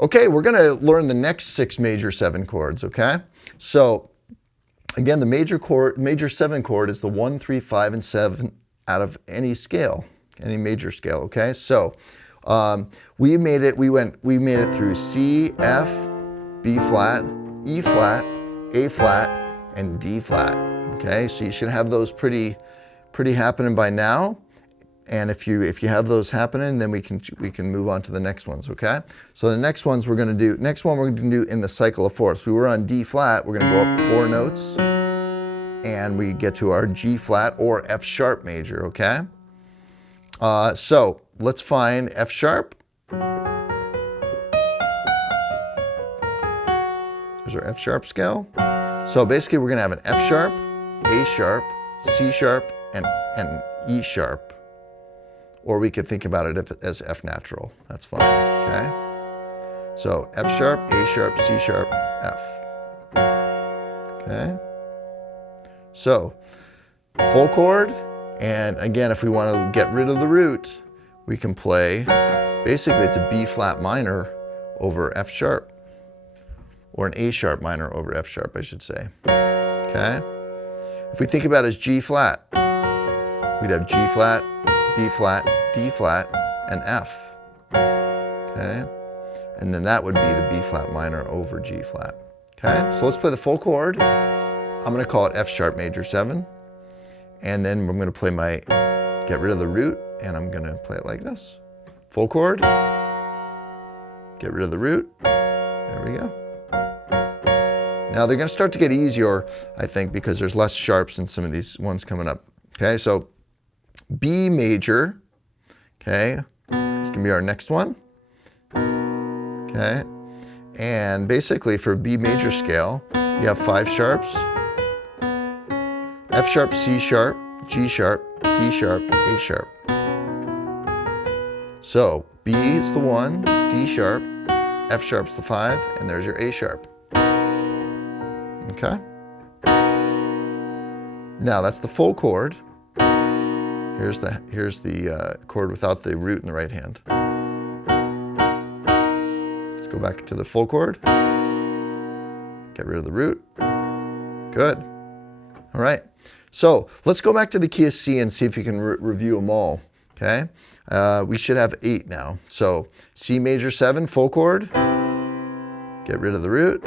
Okay, we're going to learn the next 6 major 7 chords, okay? So again, the major 7 chord is the 1, 3, 5, and 7 out of any scale, any major scale, okay? So we made it through C, F, B flat, E flat, A flat, and D flat, okay? So you should have those pretty happening by now. And if you have those happening, then we can move on to the next ones, okay? So the next one we're going to do in the cycle of fourths. We were on D flat, we're going to go up 4 notes, and we get to our G flat or F sharp major, okay? So let's find F sharp. There's our F sharp scale. So basically we're going to have an F sharp, A sharp, C sharp, and E sharp. Or we could think about it as F natural. That's fine, okay? So F sharp, A sharp, C sharp, F. Okay? So full chord, and again, if we want to get rid of the root, we can play, basically it's a B flat minor over F sharp, or an A sharp minor over F sharp, I should say. Okay? If we think about it as G flat, we'd have G flat, B flat, D flat, and F, okay? And then that would be the B flat minor over G flat, okay? So let's play the full chord. I'm gonna call it F sharp major 7, and then I'm gonna play my, get rid of the root, and I'm gonna play it like this. Full chord, get rid of the root, there we go. Now they're gonna start to get easier, I think, because there's less sharps in some of these ones coming up, okay? So B major, okay, this can be our next one, okay, and basically for B major scale, you have 5 sharps, F sharp, C sharp, G sharp, D sharp, A sharp. So B is the 1, D sharp, F sharp's the 5, and there's your A sharp, okay? Now that's the full chord. Here's the chord without the root in the right hand. Let's go back to the full chord. Get rid of the root. Good. All right. So let's go back to the key of C and see if you can review them all. Okay. We should have 8 now. So C major 7, full chord. Get rid of the root.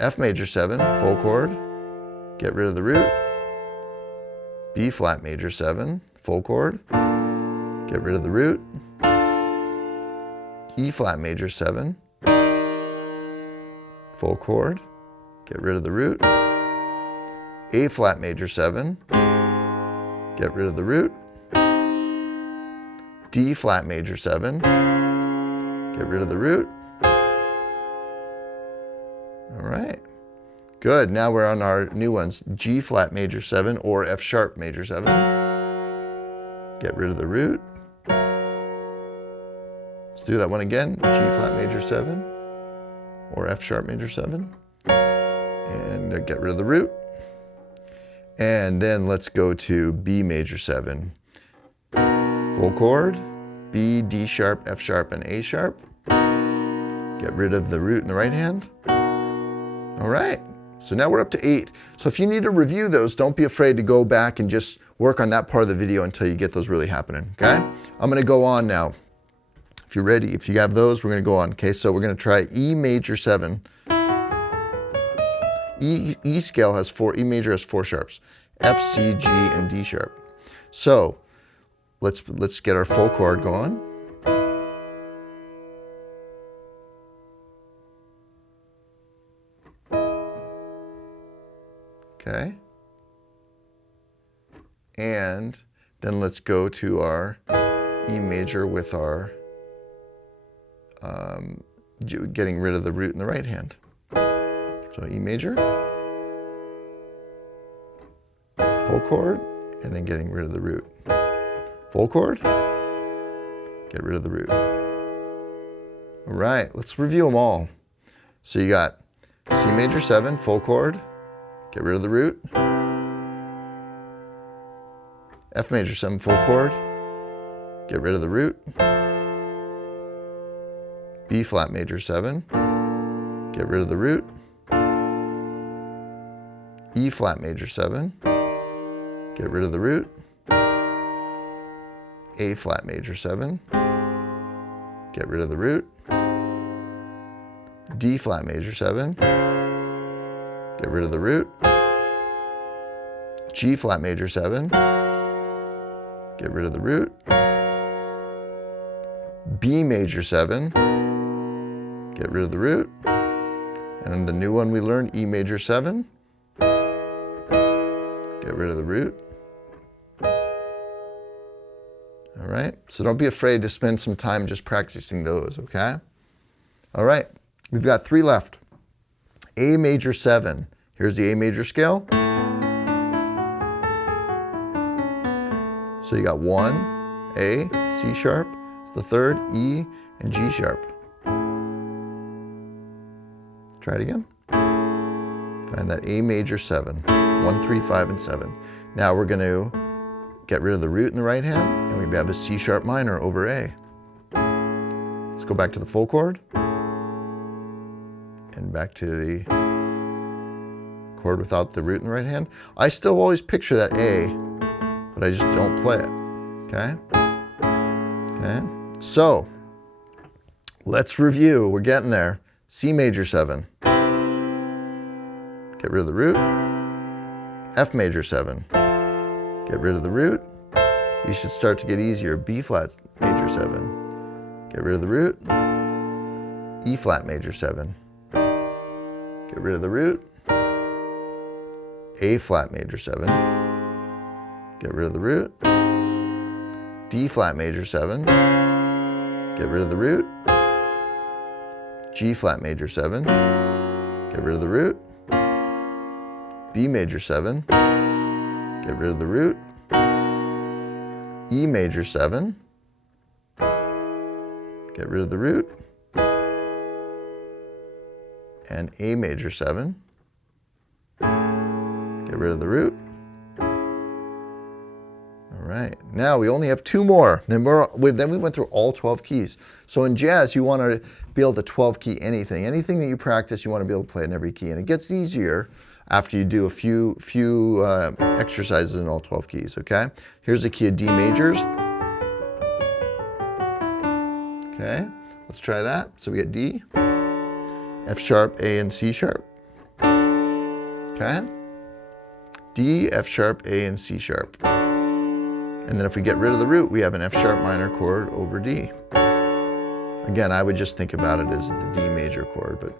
F major 7, full chord. Get rid of the root. B flat major 7, full chord, get rid of the root. E flat major 7, full chord, get rid of the root. A flat major 7, get rid of the root. D flat major 7, get rid of the root. All right. Good, now we're on our new ones. G flat major 7 or F sharp major 7. Get rid of the root. Let's do that one again. G flat major 7 or F sharp major 7. And get rid of the root. And then let's go to B major 7. Full chord, B, D sharp, F sharp, and A sharp. Get rid of the root in the right hand. All right. So now we're up to 8. So if you need to review those, don't be afraid to go back and just work on that part of the video until you get those really happening, okay? I'm gonna go on now. If you're ready, if you have those, we're gonna go on, okay? So we're gonna try E major 7. E scale has 4, E major has 4 sharps. F, C, G, and D sharp. So let's get our full chord going. Okay, and then let's go to our E major with our getting rid of the root in the right hand. So E major, full chord, and then getting rid of the root. Full chord, get rid of the root. All right, let's review them all. So you got C major 7, full chord, get rid of the root. F major 7, full chord, get rid of the root. B flat major 7, get rid of the root, E flat major 7, get rid of the root, A flat major 7, get rid of the root, D flat major 7, get rid of the root, G flat major 7, get rid of the root, B major 7, get rid of the root, and then the new one we learned, E major 7, get rid of the root. All right, so don't be afraid to spend some time just practicing those, okay? All right, we've got 3 left. A major 7, here's the A major scale. So you got 1, A, C sharp, it's the 3rd, E, and G sharp. Try it again. Find that A major 7, 1, 3, 5, and 7. Now we're going to get rid of the root in the right hand, and we have a C sharp minor over A. Let's go back to the full chord, and back to the chord without the root in the right hand. I still always picture that A, but I just don't play it, okay? Okay, so let's review, we're getting there. C major 7, get rid of the root. F major 7, get rid of the root. You should start to get easier. B flat major 7, get rid of the root. E flat major 7, get rid of the root. A flat major 7, get rid of the root. D flat major 7, get rid of the root. G flat major 7, get rid of the root. B major 7, get rid of the root. E major 7, get rid of the root. And A major 7, get rid of the root. All right, now we only have 2 more. Then we went through all 12 keys. So in jazz, you want to be able to 12 key anything. Anything that you practice, you want to be able to play in every key. And it gets easier after you do a few exercises in all 12 keys, okay? Here's the key of D majors. Okay, let's try that. So we get D, F sharp, A, and C sharp. Okay? D, F sharp, A, and C sharp. And then if we get rid of the root, we have an F sharp minor chord over D. Again, I would just think about it as the D major chord, but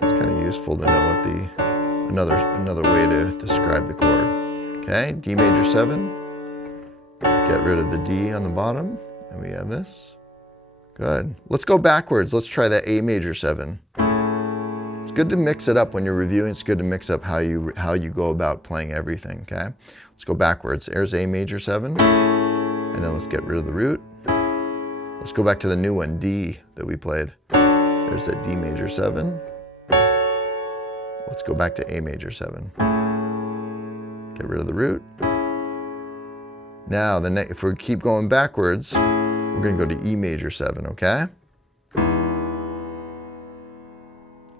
it's kind of useful to know what another way to describe the chord. Okay, D major 7, get rid of the D on the bottom, and we have this. Good. Let's go backwards. Let's try that A major 7. It's good to mix it up when you're reviewing. It's good to mix up how you go about playing everything, okay? Let's go backwards. There's A major 7, and then let's get rid of the root. Let's go back to the new one, D, that we played. There's that D major 7. Let's go back to A major 7. Get rid of the root. Now, if we keep going backwards, we're going to go to E major 7, okay?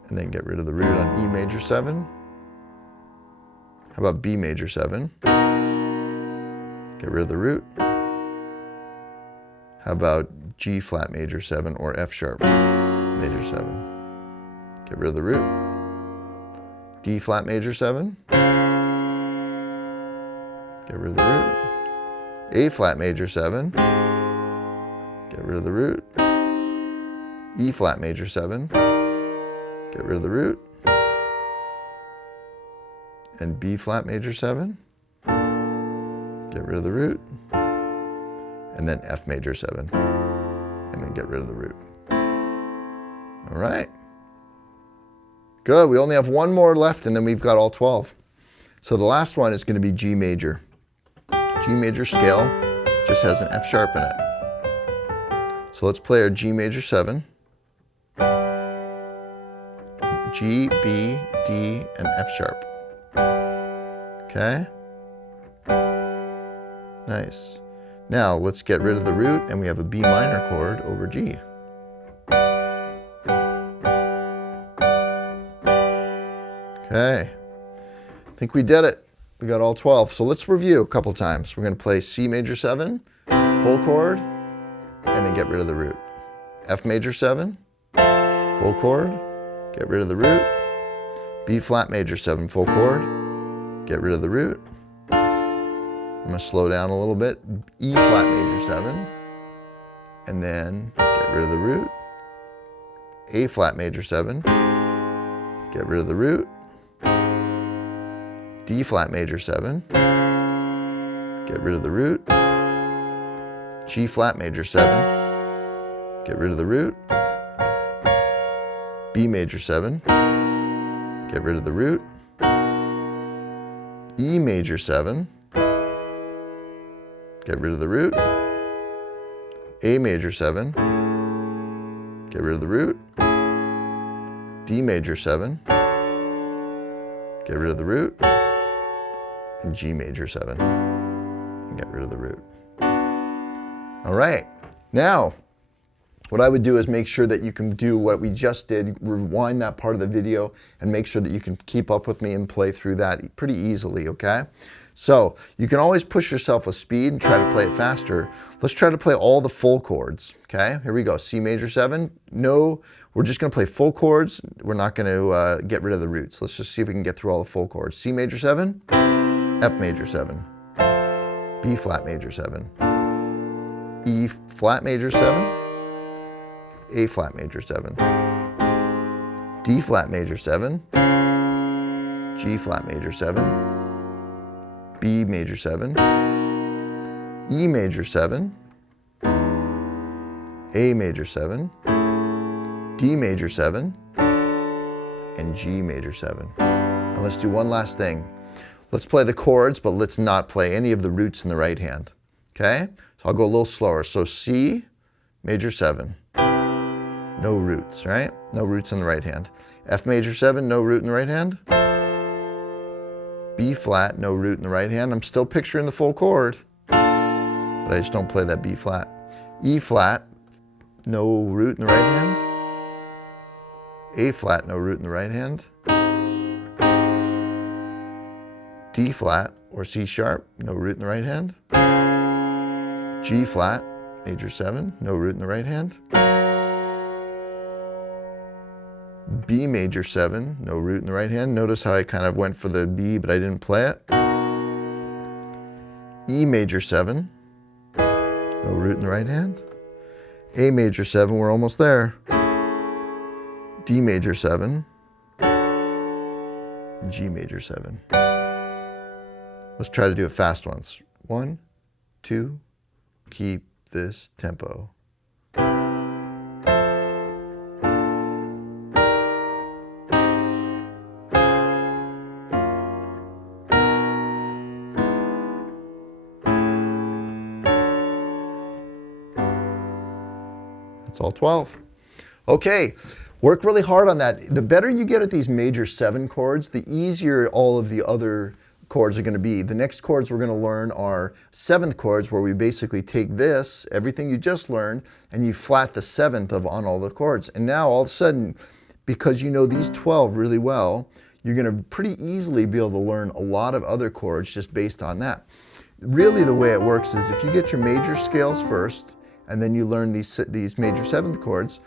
And then get rid of the root on E major 7. How about B major 7? Get rid of the root. How about G flat major 7 or F sharp major 7? Get rid of the root. D flat major 7. Get rid of the root. A flat major 7. Get rid of the root. E flat major 7. Get rid of the root. And B flat major 7. Get rid of the root. And then F major 7. And then get rid of the root. All right. Good, we only have 1 more left and then we've got all 12. So the last one is going to be G major. G major scale just has an F sharp in it. So let's play our G major 7. G, B, D, and F sharp. Okay? Nice. Now let's get rid of the root and we have a B minor chord over G. Okay, I think we did it. We got all 12. So let's review a couple times. We're going to play C major 7, full chord, and then get rid of the root. F major 7, full chord, get rid of the root. B flat major 7, full chord, get rid of the root. I'm going to slow down a little bit. E flat major 7, and then get rid of the root. A flat major 7, get rid of the root. D flat major 7, get rid of the root. G flat major 7, get rid of the root. B major 7, get rid of the root. E major 7, get rid of the root. A major 7, get rid of the root. D major 7, get rid of the root. And G major 7, and get rid of the root. All right, now what I would do is make sure that you can do what we just did, rewind that part of the video, and make sure that you can keep up with me and play through that pretty easily, okay? So you can always push yourself with speed and try to play it faster. Let's try to play all the full chords, okay? Here we go, C major 7. No, we're just gonna play full chords. We're not gonna get rid of the roots. Let's just see if we can get through all the full chords. C major 7, F major 7, B flat major 7, E flat major 7, A flat major 7, D flat major 7, G flat major 7, B major 7, E major 7, A major 7, D major 7, and G major 7. And let's do one last thing. Let's play the chords, but let's not play any of the roots in the right hand, okay? So I'll go a little slower. So C major 7, no roots, right? No roots in the right hand. F major 7, no root in the right hand. B flat, no root in the right hand. I'm still picturing the full chord, but I just don't play that B flat. E flat, no root in the right hand. A flat, no root in the right hand. D flat or C sharp, no root in the right hand. G flat, major 7, no root in the right hand. B major 7, no root in the right hand. Notice how I kind of went for the B, but I didn't play it. E major 7, no root in the right hand. A major 7, we're almost there. D major 7, G major 7. Let's try to do it fast once. 1, 2, keep this tempo. That's all 12. Okay, work really hard on that. The better you get at these major 7 chords, the easier all of the other chords are going to be. The next chords we're going to learn are 7th chords, where we basically take this, everything you just learned, and you flat the 7th on all the chords. And now all of a sudden, because you know these 12 really well, you're going to pretty easily be able to learn a lot of other chords just based on that. Really the way it works is if you get your major scales first, and then you learn these major 7th chords,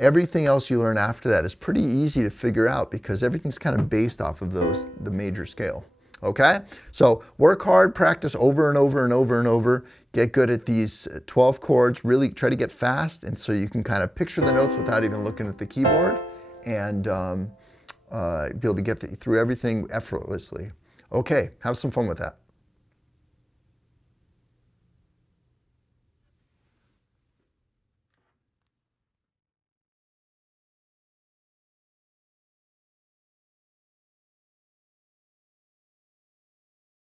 everything else you learn after that is pretty easy to figure out because everything's kind of based off of the major scale. Okay? So work hard, practice over and over and over and over, get good at these 12 chords, really try to get fast, and so you can kind of picture the notes without even looking at the keyboard, and be able to get through everything effortlessly. Okay, have some fun with that.